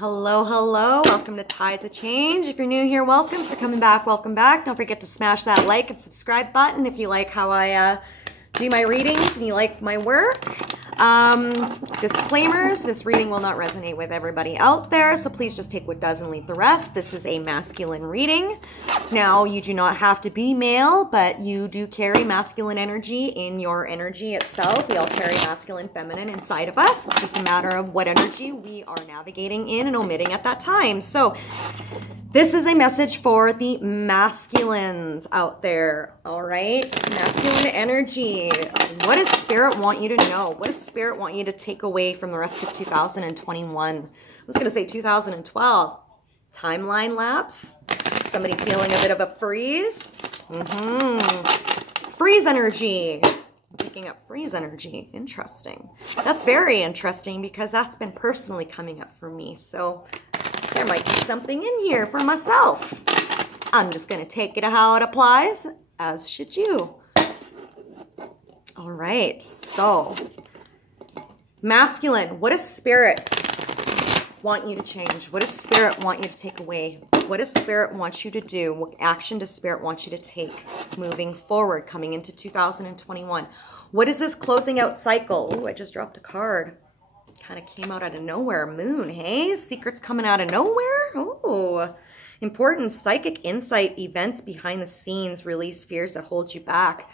Hello, hello. Welcome to Tides of Change. If you're new here, welcome. If you're coming back, welcome back. Don't forget to smash that like and subscribe button if you like how I do my readings and you like my work. Disclaimers, this reading will not resonate with everybody out there, so please just take what does and leave the rest. This is a masculine reading. Now, you do not have to be male, but you do carry masculine energy in your energy itself. We all carry masculine, feminine inside of us. It's just a matter of what energy we are navigating in and omitting at that time. So this is a message for the masculines out there, all right? Masculine energy. What does Spirit want you to know? What does Spirit want you to take away from the rest of 2021? I was going to say 2012. Timeline lapse. Somebody feeling a bit of a freeze. Freeze energy. Picking up freeze energy. Interesting. That's very interesting because that's been personally coming up for me. So there might be something in here for myself. I'm just going to take it how it applies, as should you. All right, so masculine, what does Spirit want you to change? What does Spirit want you to take away? What does Spirit want you to do? What action does Spirit want you to take moving forward, coming into 2021? What is this closing out cycle? Oh, I just dropped a card. Kind of came out of nowhere. Moon, hey? Secrets coming out of nowhere? Oh, important psychic insight, events behind the scenes, release fears that hold you back.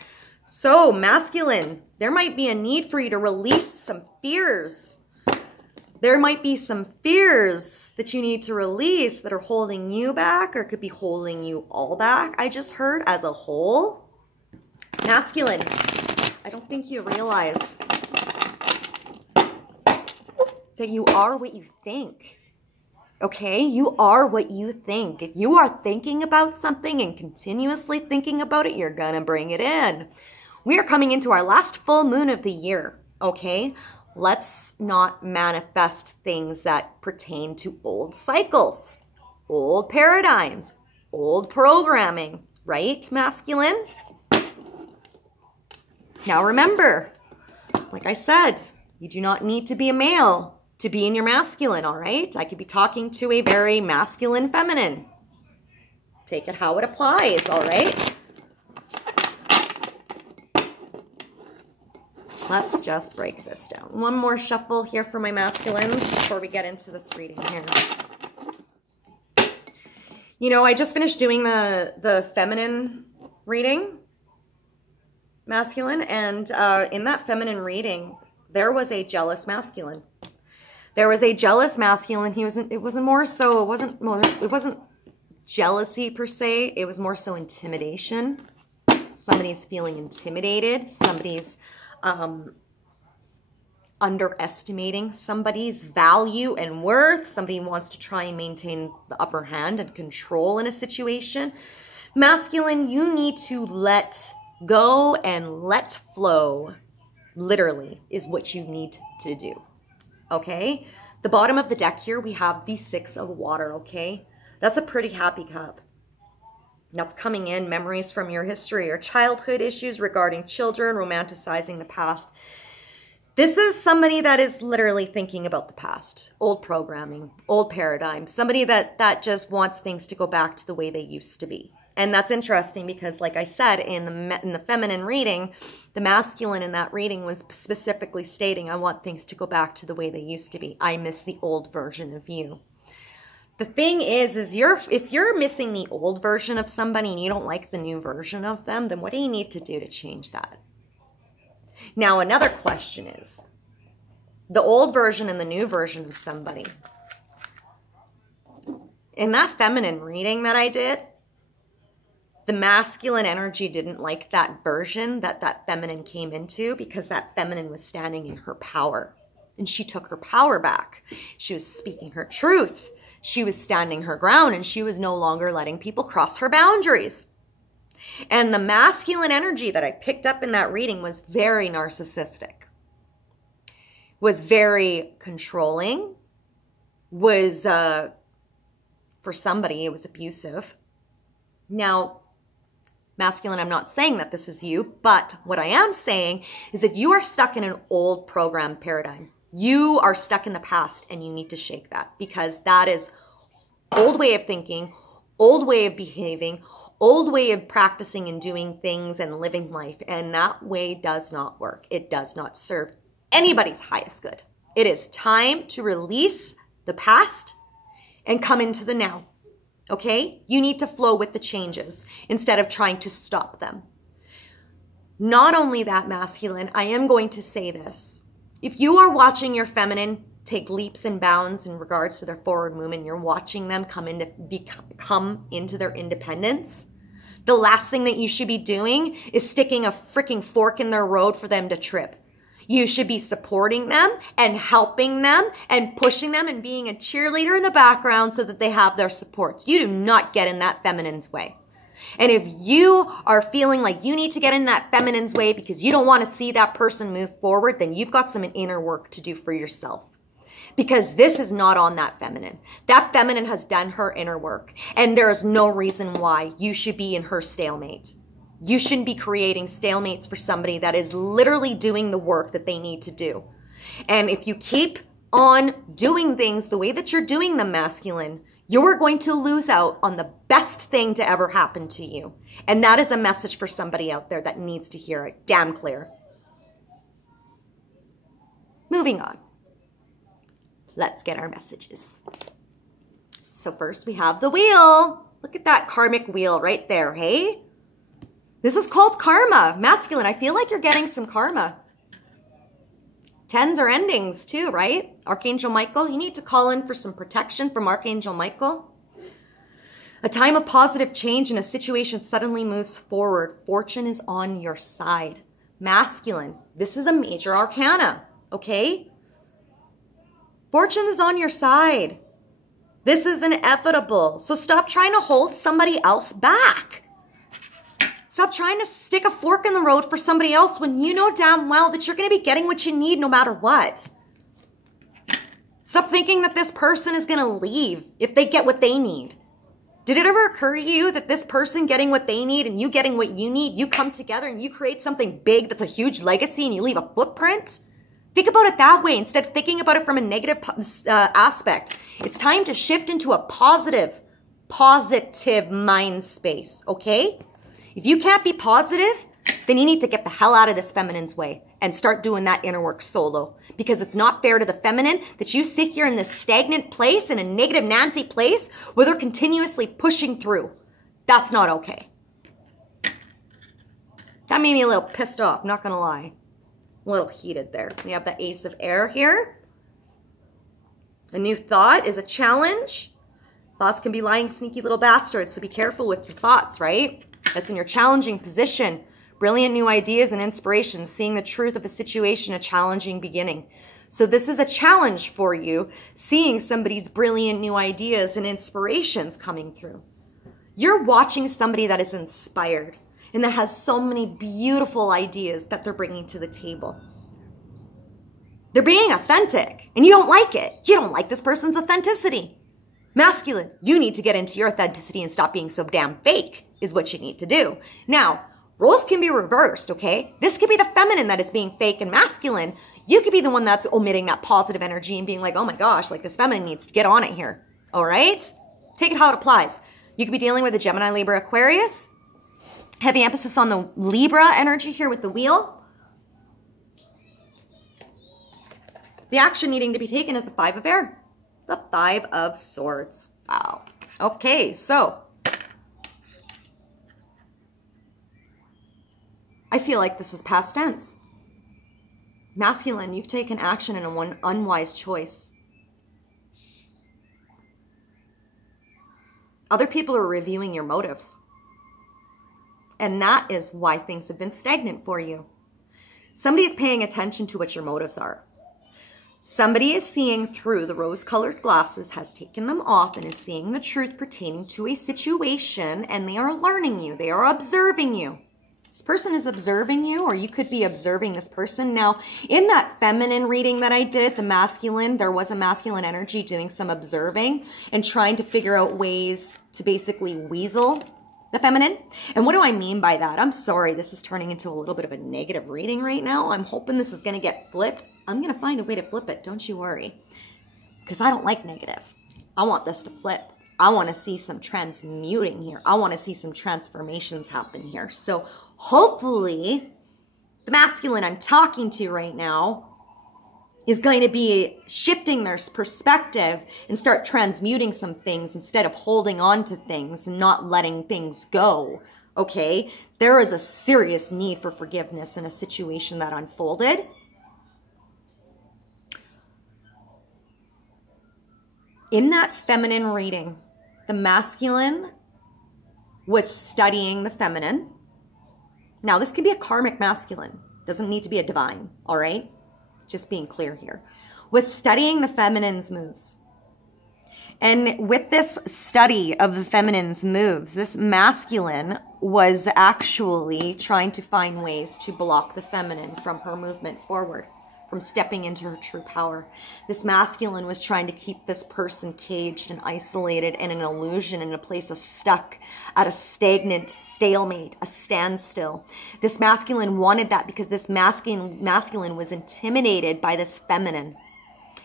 So, masculine, there might be a need for you to release some fears. There might be some fears that you need to release that are holding you back or could be holding you all back. I just heard as a whole. Masculine, I don't think you realize that you are what you think, okay? You are what you think. If you are thinking about something and continuously thinking about it, you're gonna bring it in. We are coming into our last full moon of the year, okay? Let's not manifest things that pertain to old cycles, old paradigms, old programming, right, masculine? Now remember, like I said, you do not need to be a male to be in your masculine, all right? I could be talking to a very masculine feminine. Take it how it applies, all right? Let's just break this down. One more shuffle here for my masculines before we get into this reading here. You know, I just finished doing the feminine reading, masculine, and in that feminine reading, there was a jealous masculine. There was a jealous masculine. It wasn't jealousy per se. It was more so intimidation. Somebody's feeling intimidated. Somebody's underestimating somebody's value and worth. Somebody wants to try and maintain the upper hand and control in a situation. Masculine, you need to let go and let flow, literally, is what you need to do. Okay, the bottom of the deck here, we have the Six of Water, okay? That's a pretty happy cup. That's coming in, memories from your history or childhood, issues regarding children, romanticizing the past. This is somebody that is literally thinking about the past, old programming, old paradigm, somebody that just wants things to go back to the way they used to be. And that's interesting because, like I said, in the feminine reading, the masculine in that reading was specifically stating, I want things to go back to the way they used to be. I miss the old version of you. The thing is if you're missing the old version of somebody and you don't like the new version of them, then what do you need to do to change that? Now, another question is, the old version and the new version of somebody. In that feminine reading that I did, the masculine energy didn't like that version that feminine came into because that feminine was standing in her power. And she took her power back. She was speaking her truth. She was standing her ground and she was no longer letting people cross her boundaries. And the masculine energy that I picked up in that reading was very narcissistic, was very controlling, was, for somebody, it was abusive. Now, masculine, I'm not saying that this is you, but what I am saying is that you are stuck in an old program paradigm. You are stuck in the past and you need to shake that, because that is old way of thinking, old way of behaving, old way of practicing and doing things and living life. And that way does not work. It does not serve anybody's highest good. It is time to release the past and come into the now. Okay? You need to flow with the changes instead of trying to stop them. Not only that, masculine, I am going to say this. If you are watching your feminine take leaps and bounds in regards to their forward movement, you're watching them come into their independence, the last thing that you should be doing is sticking a freaking fork in their road for them to trip. You should be supporting them and helping them and pushing them and being a cheerleader in the background so that they have their supports. You do not get in that feminine's way. And if you are feeling like you need to get in that feminine's way because you don't want to see that person move forward, then you've got some inner work to do for yourself. Because this is not on that feminine. That feminine has done her inner work. And there is no reason why you should be in her stalemate. You shouldn't be creating stalemates for somebody that is literally doing the work that they need to do. And if you keep on doing things the way that you're doing them, masculine, you're going to lose out on the best thing to ever happen to you. And that is a message for somebody out there that needs to hear it. Damn clear. Moving on. Let's get our messages. So first we have the wheel. Look at that karmic wheel right there, hey? This is called karma. Masculine, I feel like you're getting some karma. Tens are endings too, right? Archangel Michael, you need to call in for some protection from Archangel Michael. A time of positive change and a situation suddenly moves forward. Fortune is on your side. Masculine, this is a major arcana, okay? Fortune is on your side. This is inevitable. So stop trying to hold somebody else back. Stop trying to stick a fork in the road for somebody else when you know damn well that you're going to be getting what you need no matter what. Stop thinking that this person is going to leave if they get what they need. Did it ever occur to you that this person getting what they need and you getting what you need, you come together and you create something big that's a huge legacy and you leave a footprint? Think about it that way instead of thinking about it from a negative aspect. It's time to shift into a positive mind space, okay? If you can't be positive, then you need to get the hell out of this feminine's way and start doing that inner work solo, because it's not fair to the feminine that you sit here in this stagnant place, in a negative Nancy place, where they're continuously pushing through. That's not okay. That made me a little pissed off, not gonna lie. A little heated there. We have the Ace of Air here. A new thought is a challenge. Thoughts can be lying sneaky little bastards, so be careful with your thoughts, right? That's in your challenging position. Brilliant new ideas and inspirations, seeing the truth of a situation, a challenging beginning. So this is a challenge for you, seeing somebody's brilliant new ideas and inspirations coming through. You're watching somebody that is inspired and that has so many beautiful ideas that they're bringing to the table. They're being authentic and you don't like it. You don't like this person's authenticity. Masculine, you need to get into your authenticity and stop being so damn fake is what you need to do. Now, roles can be reversed, okay? This could be the feminine that is being fake and masculine. You could be the one that's omitting that positive energy and being like, oh my gosh, like this feminine needs to get on it here. All right? Take it how it applies. You could be dealing with a Gemini, Libra, Aquarius. Heavy emphasis on the Libra energy here with the wheel. The action needing to be taken is the Five of Air. The Five of Swords. Wow. Okay, so I feel like this is past tense. Masculine, you've taken action in an unwise choice. Other people are reviewing your motives. And that is why things have been stagnant for you. Somebody is paying attention to what your motives are. Somebody is seeing through the rose-colored glasses, has taken them off, and is seeing the truth pertaining to a situation, and they are learning you. They are observing you. This person is observing you, or you could be observing this person. Now, in that feminine reading that I did, the masculine, there was a masculine energy doing some observing and trying to figure out ways to basically weasel the feminine. And what do I mean by that? I'm sorry, this is turning into a little bit of a negative reading right now. I'm hoping this is going to get flipped. I'm going to find a way to flip it. Don't you worry. Because I don't like negative. I want this to flip. I want to see some transmuting here. I want to see some transformations happen here. So hopefully the masculine I'm talking to right now is going to be shifting their perspective and start transmuting some things instead of holding on to things and not letting things go. Okay? There is a serious need for forgiveness in a situation that unfolded. In that feminine reading, the masculine was studying the feminine. Now, this can be a karmic masculine. Doesn't need to be a divine, all right? Just being clear here. Was studying the feminine's moves. And with this study of the feminine's moves, this masculine was actually trying to find ways to block the feminine from her movement forward, from stepping into her true power. This masculine was trying to keep this person caged and isolated in an illusion, in a place of stuck, at a stagnant stalemate, a standstill. This masculine wanted that because this masculine was intimidated by this feminine,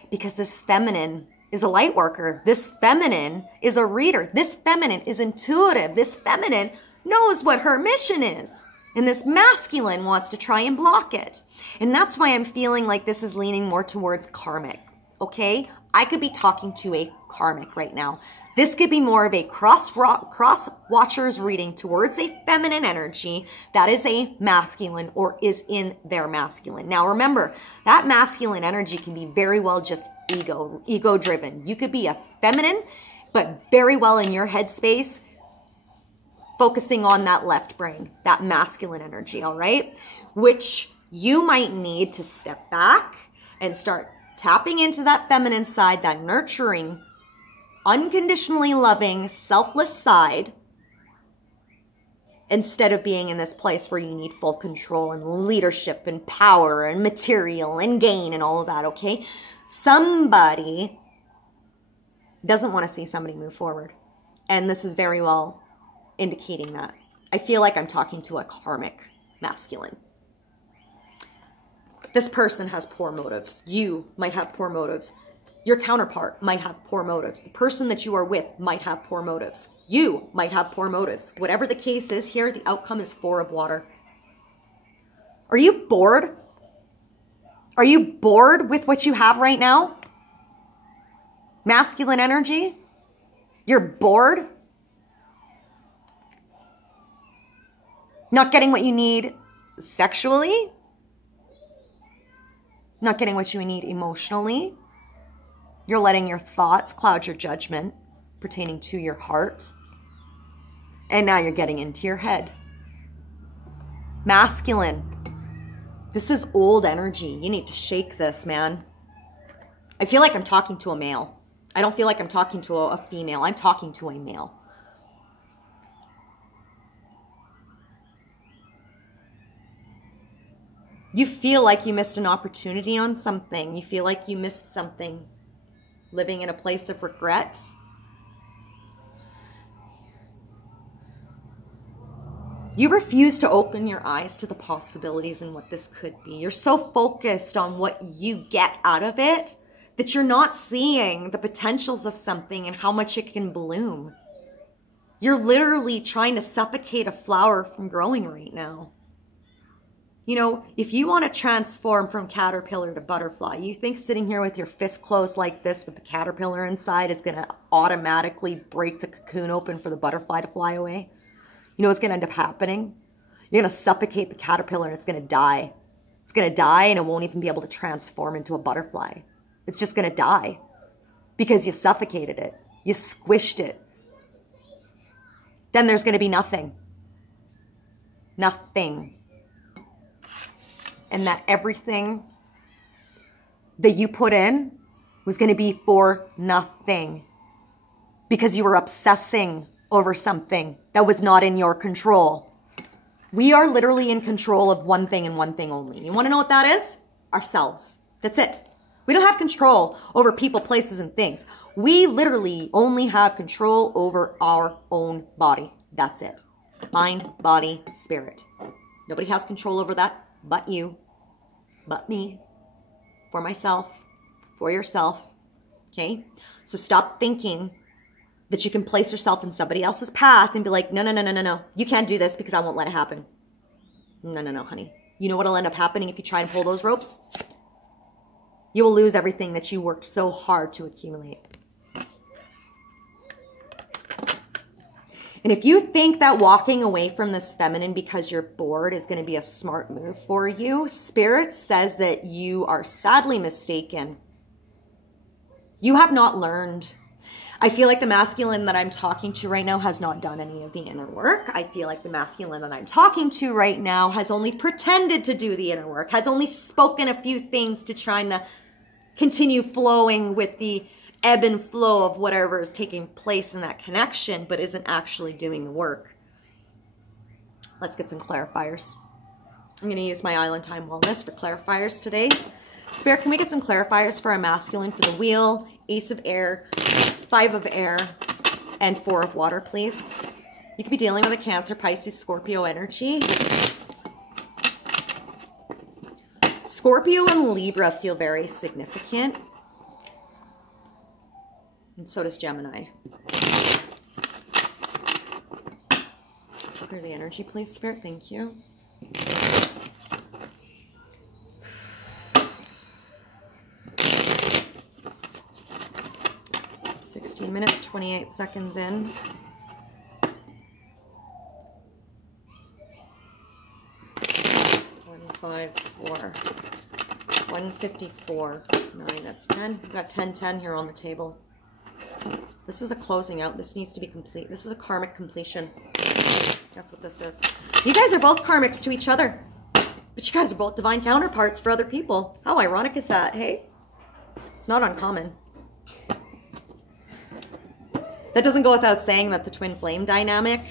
because this feminine is a light worker. This feminine is a reader. This feminine is intuitive. This feminine knows what her mission is. And this masculine wants to try and block it. And that's why I'm feeling like this is leaning more towards karmic, okay? I could be talking to a karmic right now. This could be more of a cross watchers reading towards a feminine energy that is a masculine or is in their masculine. Now remember, that masculine energy can be very well just ego driven. You could be a feminine, but very well in your headspace, focusing on that left brain, that masculine energy, all right? Which you might need to step back and start tapping into that feminine side, that nurturing, unconditionally loving, selfless side, instead of being in this place where you need full control and leadership and power and material and gain and all of that, okay? Somebody doesn't want to see somebody move forward. And this is very well indicating that. I feel like I'm talking to a karmic masculine. This person has poor motives. You might have poor motives. Your counterpart might have poor motives. The person that you are with might have poor motives. You might have poor motives. Whatever the case is here, the outcome is 4 of water. Are you bored? Are you bored with what you have right now? Masculine energy? You're bored? Not getting what you need sexually? Not getting what you need emotionally? You're letting your thoughts cloud your judgment pertaining to your heart. And now you're getting into your head. Masculine. This is old energy. You need to shake this, man. I feel like I'm talking to a male. I don't feel like I'm talking to a female. I'm talking to a male. You feel like you missed an opportunity on something. You feel like you missed something. Living in a place of regret. You refuse to open your eyes to the possibilities and what this could be. You're so focused on what you get out of it that you're not seeing the potentials of something and how much it can bloom. You're literally trying to suffocate a flower from growing right now. You know, if you want to transform from caterpillar to butterfly, you think sitting here with your fist closed like this with the caterpillar inside is going to automatically break the cocoon open for the butterfly to fly away? You know what's going to end up happening? You're going to suffocate the caterpillar and it's going to die. It's going to die and it won't even be able to transform into a butterfly. It's just going to die because you suffocated it. You squished it. Then there's going to be nothing. Nothing. And that everything that you put in was going to be for nothing because you were obsessing over something that was not in your control. We are literally in control of one thing and one thing only. You want to know what that is? Ourselves. That's it. We don't have control over people, places, and things. We literally only have control over our own body. That's it. Mind, body, spirit. Nobody has control over that but you, but me. for myself, for yourself. Okay? So stop thinking that you can place yourself in somebody else's path and be like, no, no, no, no, no, no. You can't do this because I won't let it happen. No, no, no, honey. You know what'll end up happening if you try and pull those ropes? You will lose everything that you worked so hard to accumulate. And if you think that walking away from this feminine because you're bored is going to be a smart move for you, Spirit says that you are sadly mistaken. You have not learned. I feel like the masculine that I'm talking to right now has not done any of the inner work. I feel like the masculine that I'm talking to right now has only pretended to do the inner work, has only spoken a few things to try to continue flowing with the ebb and flow of whatever is taking place in that connection, but isn't actually doing the work. Let's get some clarifiers. I'm going to use my Island Time Wellness for clarifiers today. Spirit, can we get some clarifiers for our masculine for the wheel, Ace of Air, 5 of Air, and 4 of Water, please? You could be dealing with a Cancer, Pisces, Scorpio energy. Scorpio and Libra feel very significant. And so does Gemini. Clear the energy, please, Spirit. Thank you. (16 minutes, 28 seconds in). 154. 154. 9. That's 10. We've got 10-10 here on the table. This is a closing out. This needs to be complete. This is a karmic completion. That's what this is. You guys are both karmics to each other, but you guys are both divine counterparts for other people. How ironic is that, hey? It's not uncommon. That doesn't go without saying that the twin flame dynamic,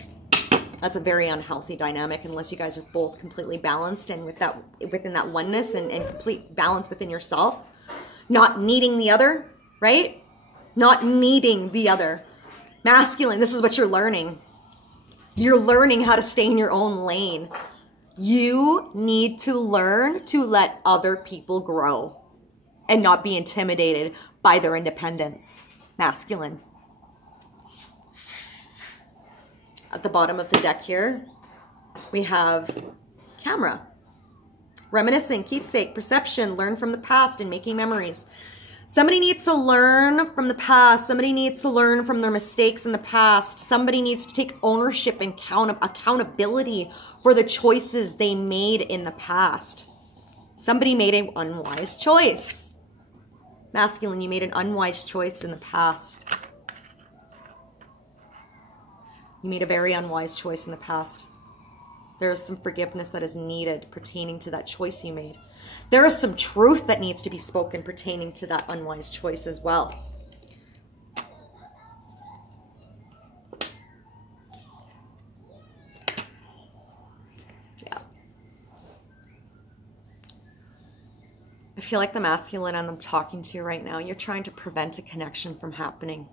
that's a very unhealthy dynamic unless you guys are both completely balanced and within that oneness and complete balance within yourself. Not needing the other, right? Not needing the other. Masculine, this is what you're learning. You're learning how to stay in your own lane. You need to learn to let other people grow and not be intimidated by their independence. Masculine. At the bottom of the deck here, we have camera. Reminiscing, keepsake, perception, learn from the past and making memories. Somebody needs to learn from the past. Somebody needs to learn from their mistakes in the past. Somebody needs to take ownership and accountability for the choices they made in the past. Somebody made an unwise choice. Masculine, you made an unwise choice in the past. You made a very unwise choice in the past. There is some forgiveness that is needed pertaining to that choice you made. There is some truth that needs to be spoken pertaining to that unwise choice as well. Yeah. I feel like the masculine I'm talking to right now, you're trying to prevent a connection from happening.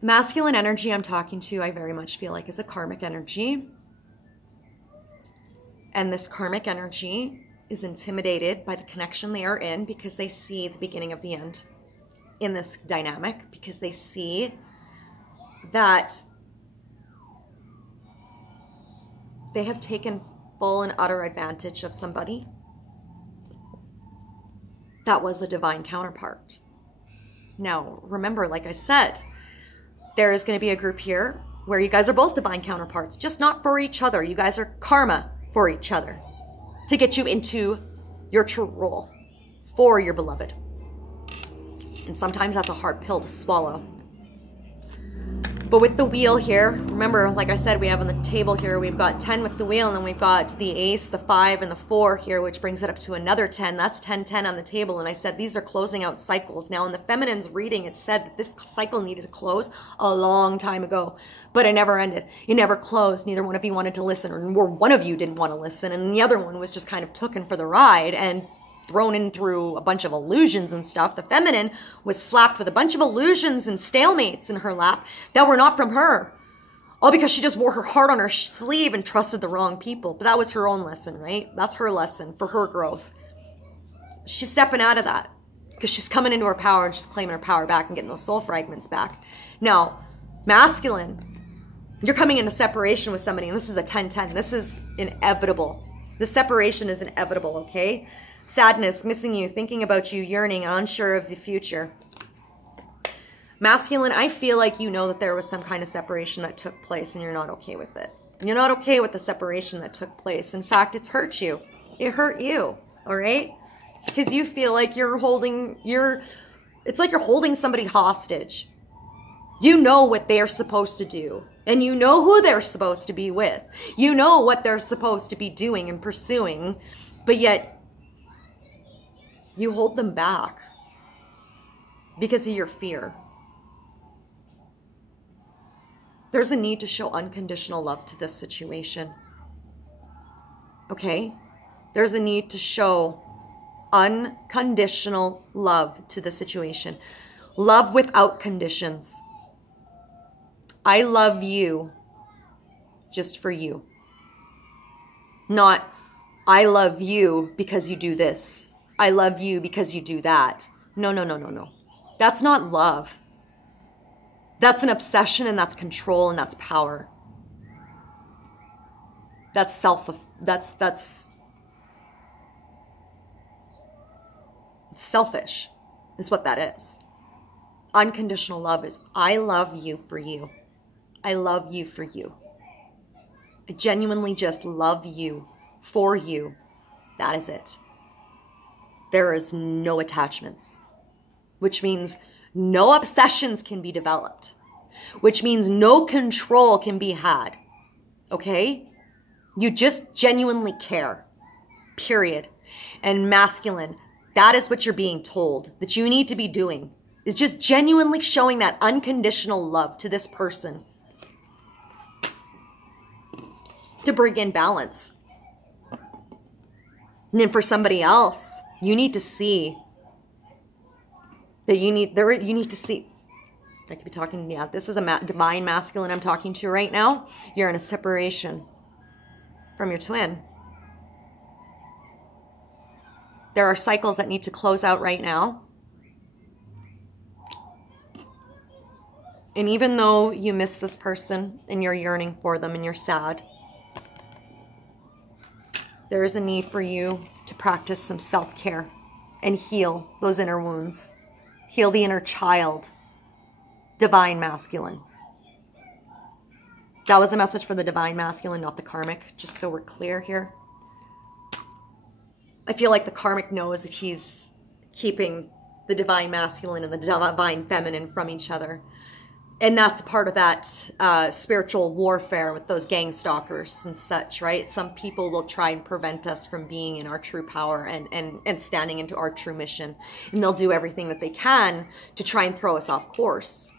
The masculine energy I'm talking to, I very much feel like is a karmic energy. And this karmic energy is intimidated by the connection they are in because they see the beginning of the end in this dynamic, because they see that they have taken full and utter advantage of somebody that was a divine counterpart. Now, remember, like I said, there is going to be a group here where you guys are both divine counterparts, just not for each other. You guys are karma for each other to get you into your true role for your beloved. And sometimes that's a hard pill to swallow. But with the wheel here, remember, like I said, we have on the table here, we've got 10 with the wheel, and then we've got the ace, the 5, and the 4 here, which brings it up to another 10. That's 10-10 on the table. And I said these are closing out cycles. Now, in the feminine's reading, it said that this cycle needed to close a long time ago, but it never ended. It never closed. Neither one of you wanted to listen, or one of you didn't want to listen, and the other one was just kind of taken for the ride and thrown in through a bunch of illusions and stuff. The feminine was slapped with a bunch of illusions and stalemates in her lap that were not from her. All because she just wore her heart on her sleeve and trusted the wrong people. But that was her own lesson, right? That's her lesson for her growth. She's stepping out of that because she's coming into her power and she's claiming her power back and getting those soul fragments back. Now, masculine, you're coming into separation with somebody, and this is a 10-10. This is inevitable. The separation is inevitable, okay? Sadness, missing you, thinking about you, yearning, unsure of the future. Masculine, I feel like you know that there was some kind of separation that took place and you're not okay with it. You're not okay with the separation that took place. In fact, it's hurt you. It hurt you, all right? Because you feel like it's like you're holding somebody hostage. You know what they're supposed to do. And you know who they're supposed to be with. You know what they're supposed to be doing and pursuing. But yet, you hold them back because of your fear. There's a need to show unconditional love to this situation. Okay? There's a need to show unconditional love to the situation. Love without conditions. I love you just for you. Not, I love you because you do this. I love you because you do that. No, no, no, no, no. That's not love. That's an obsession, and that's control, and that's power. That's selfish is what that is. Unconditional love is, I love you for you. I love you for you. I genuinely just love you for you. That is it. There is no attachments, which means no obsessions can be developed, which means no control can be had. Okay? You just genuinely care. Period. And masculine, that is what you're being told that you need to be doing, is just genuinely showing that unconditional love to this person to bring in balance. And then for somebody else, you need to see that you need to see. I could be talking, yeah, this is a divine masculine I'm talking to right now. You're in a separation from your twin. There are cycles that need to close out right now. And even though you miss this person and you're yearning for them and you're sad, there is a need for you to practice some self-care and heal those inner wounds. Heal the inner child. Divine masculine. That was a message for the divine masculine, not the karmic, just so we're clear here. I feel like the karmic knows that he's keeping the divine masculine and the divine feminine from each other. And that's part of that spiritual warfare with those gang stalkers and such, right? Some people will try and prevent us from being in our true power and standing into our true mission. And they'll do everything that they can to try and throw us off course.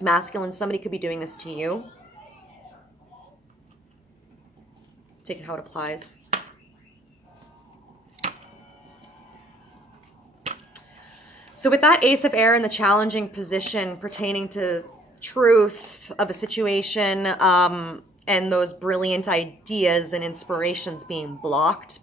Masculine, somebody could be doing this to you. Take it how it applies. So with that Ace of Air in the challenging position pertaining to truth of a situation and those brilliant ideas and inspirations being blocked,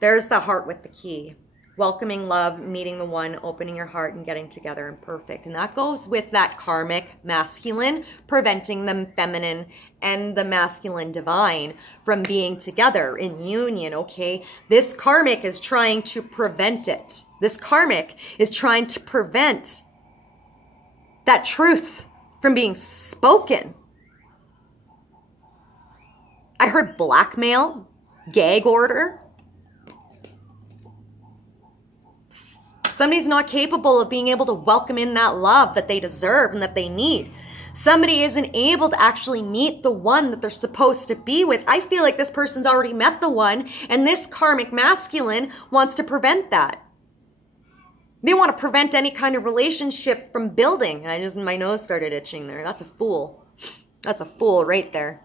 there's the heart with the key. Welcoming love, meeting the one, opening your heart and getting together and perfect. And that goes with that karmic masculine, preventing the feminine and the masculine divine from being together in union, okay? This karmic is trying to prevent it. This karmic is trying to prevent that truth from being spoken. I heard blackmail, gag order. Somebody's not capable of being able to welcome in that love that they deserve and that they need. Somebody isn't able to actually meet the one that they're supposed to be with. I feel like this person's already met the one, and this karmic masculine wants to prevent that. They want to prevent any kind of relationship from building. And my nose started itching there. That's a fool. That's a fool right there.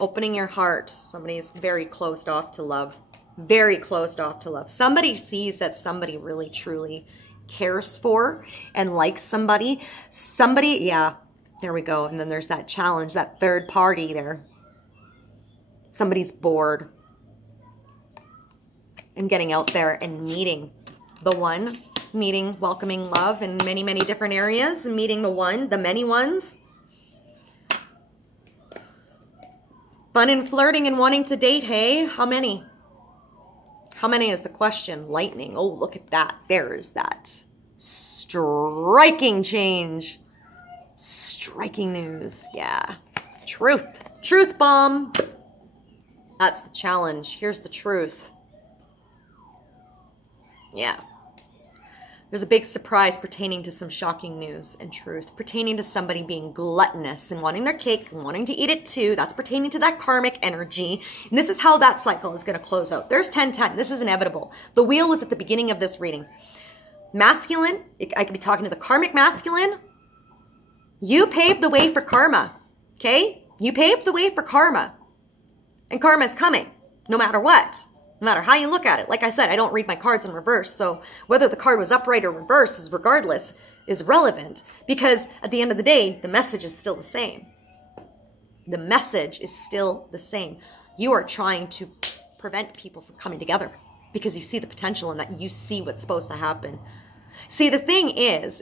Opening your heart. Somebody's very closed off to love. Very closed off to love. Somebody sees that somebody really truly cares for and likes somebody. Somebody, yeah, There we go. And then there's that challenge, that third party there. Somebody's bored and getting out there and meeting the one, meeting, welcoming love in many, many different areas, and meeting the one, the many ones. Fun and flirting and wanting to date, hey? How many? How many is the question? Lightning. Oh, look at that. There is that. Striking change. Striking news. Yeah. Truth. Truth bomb. That's the challenge. Here's the truth. Yeah. There's a big surprise pertaining to some shocking news and truth, pertaining to somebody being gluttonous and wanting their cake and wanting to eat it too. That's pertaining to that karmic energy. And this is how that cycle is going to close out. There's 10-10. This is inevitable. The wheel was at the beginning of this reading. Masculine, I could be talking to the karmic masculine. You paved the way for karma, okay? You paved the way for karma. And karma is coming, no matter what. No matter how you look at it. Like I said, I don't read my cards in reverse. So whether the card was upright or reverse is regardless is relevant. Because at the end of the day, the message is still the same. The message is still the same. You are trying to prevent people from coming together because you see the potential in that. You see what's supposed to happen. See, the thing is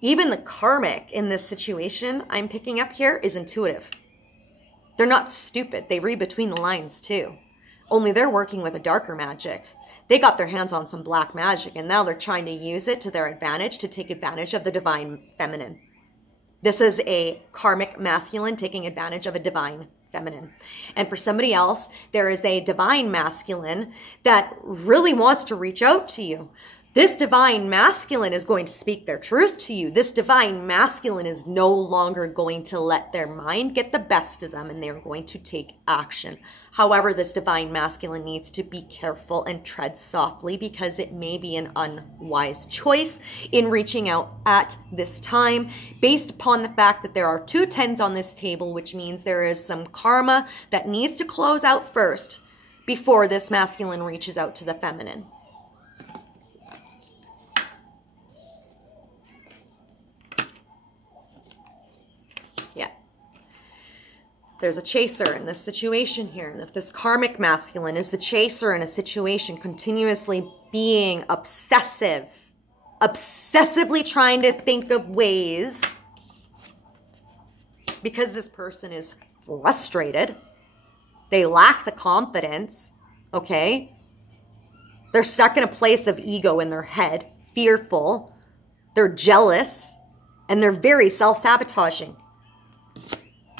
even the karmic in this situation I'm picking up here is intuitive. They're not stupid. They read between the lines too. Only they're working with a darker magic. They got their hands on some black magic, and now they're trying to use it to their advantage to take advantage of the divine feminine. This is a karmic masculine taking advantage of a divine feminine. And for somebody else, there is a divine masculine that really wants to reach out to you. This divine masculine is going to speak their truth to you. This divine masculine is no longer going to let their mind get the best of them, and they're going to take action. However, this divine masculine needs to be careful and tread softly because it may be an unwise choice in reaching out at this time based upon the fact that there are 2 10s on this table, which means there is some karma that needs to close out first before this masculine reaches out to the feminine. There's a chaser in this situation here. And if this karmic masculine is the chaser in a situation, continuously being obsessive, obsessively trying to think of ways, because this person is frustrated, they lack the confidence, okay? They're stuck in a place of ego in their head, fearful, they're jealous, and they're very self-sabotaging.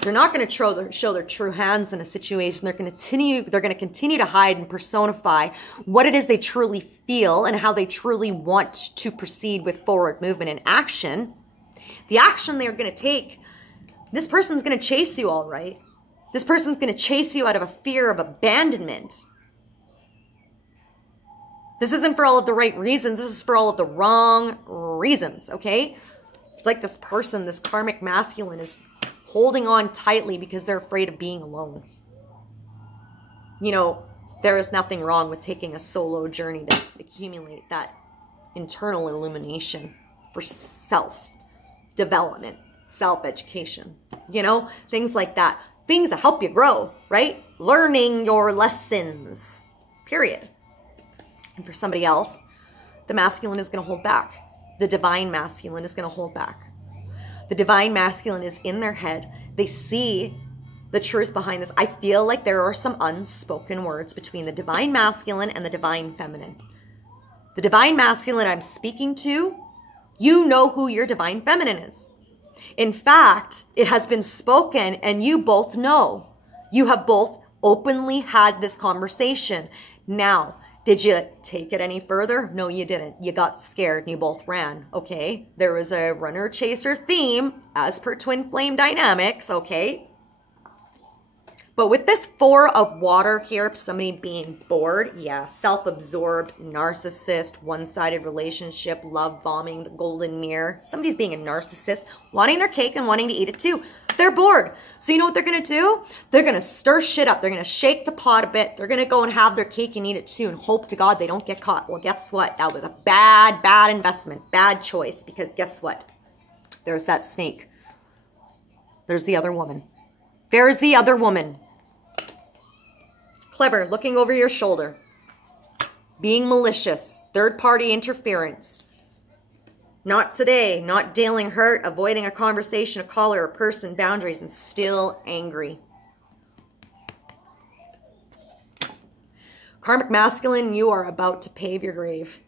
They're not going to show their true hands in a situation. They're going to continue to hide and personify what it is they truly feel and how they truly want to proceed with forward movement and action. The action they're going to take, this person's going to chase you all right. This person's going to chase you out of a fear of abandonment. This isn't for all of the right reasons. This is for all of the wrong reasons, okay? It's like this person, this karmic masculine is holding on tightly because they're afraid of being alone. You know, there is nothing wrong with taking a solo journey to accumulate that internal illumination for self-development, self-education, you know, things like that. Things that help you grow, right? Learning your lessons, period. And for somebody else, the masculine is going to hold back. The divine masculine is going to hold back. The divine masculine is in their head. They see the truth behind this. I feel like there are some unspoken words between the divine masculine and the divine feminine. The divine masculine I'm speaking to, you know who your divine feminine is. In fact, it has been spoken and you both know. You have both openly had this conversation. Now, did you take it any further? No, you didn't. You got scared and you both ran, okay? There was a runner-chaser theme as per twin flame dynamics, okay? But with this 4 of water here, somebody being bored, yeah, self-absorbed, narcissist, one-sided relationship, love bombing, the golden mirror. Somebody's being a narcissist, wanting their cake and wanting to eat it too. They're bored. So you know what they're going to do? They're going to stir shit up. They're going to shake the pot a bit. They're going to go and have their cake and eat it too and hope to God they don't get caught. Well, guess what? That was a bad investment, bad choice, because guess what? There's that snake. There's the other woman. There's the other woman. Clever, looking over your shoulder. Being malicious. Third-party interference. Not today. Not dealing hurt. Avoiding a conversation, a call, or a person. Boundaries. And still angry. Karmic masculine, you are about to pave your grave.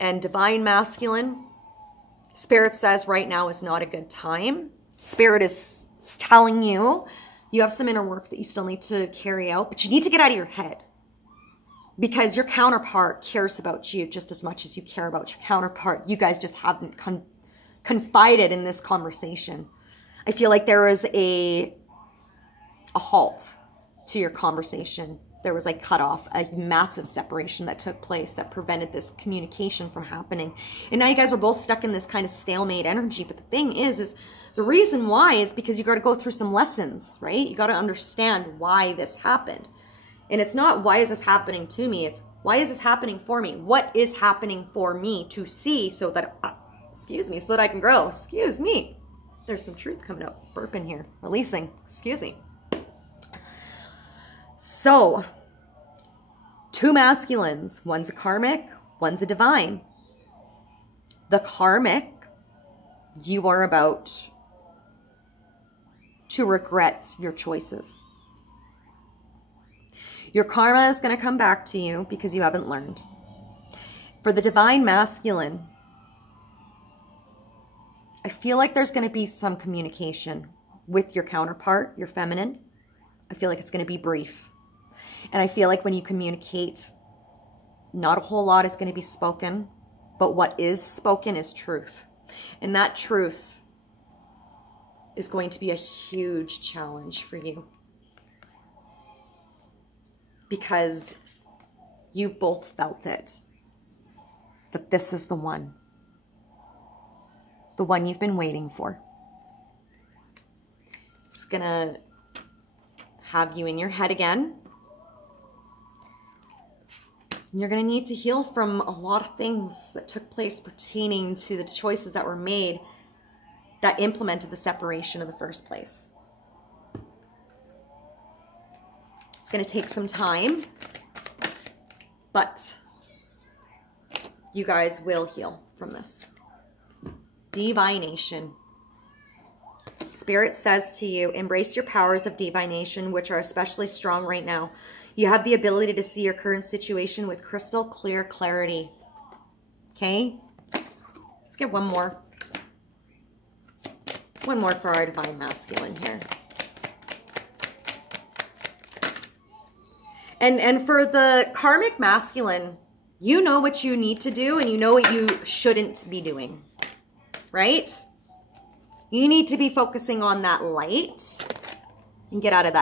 And divine masculine, Spirit says right now is not a good time. Spirit is telling you you have some inner work that you still need to carry out, but you need to get out of your head. Because your counterpart cares about you just as much as you care about your counterpart. You guys just haven't confided in this conversation. I feel like there is a halt to your conversation. There was like cut off, a massive separation that took place that prevented this communication from happening. And now you guys are both stuck in this kind of stalemate energy. But the thing is the reason why is because you got to go through some lessons, right? You got to understand why this happened. And it's not, why is this happening to me? It's, why is this happening for me? What is happening for me to see so that, excuse me, so that I can grow? Excuse me. There's some truth coming out. Burping here. Releasing. Excuse me. So, two masculines. One's a karmic, one's a divine. The karmic, you are about to regret your choices. Your karma is going to come back to you because you haven't learned. For the divine masculine, I feel like there's going to be some communication with your counterpart, your feminine. I feel like it's going to be brief. And I feel like when you communicate, not a whole lot is going to be spoken, but what is spoken is truth. And that truth is going to be a huge challenge for you. Because you've both felt it. That this is the one. The one you've been waiting for. It's going to have you in your head again. You're going to need to heal from a lot of things that took place pertaining to the choices that were made that implemented the separation in the first place. It's going to take some time, but you guys will heal from this. Divination. Spirit says to you, embrace your powers of divination, which are especially strong right now. You have the ability to see your current situation with crystal clear clarity. Okay? Let's get one more. One more for our divine masculine here. And for the karmic masculine, you know what you need to do and you know what you shouldn't be doing. Right? You need to be focusing on that light and get out of that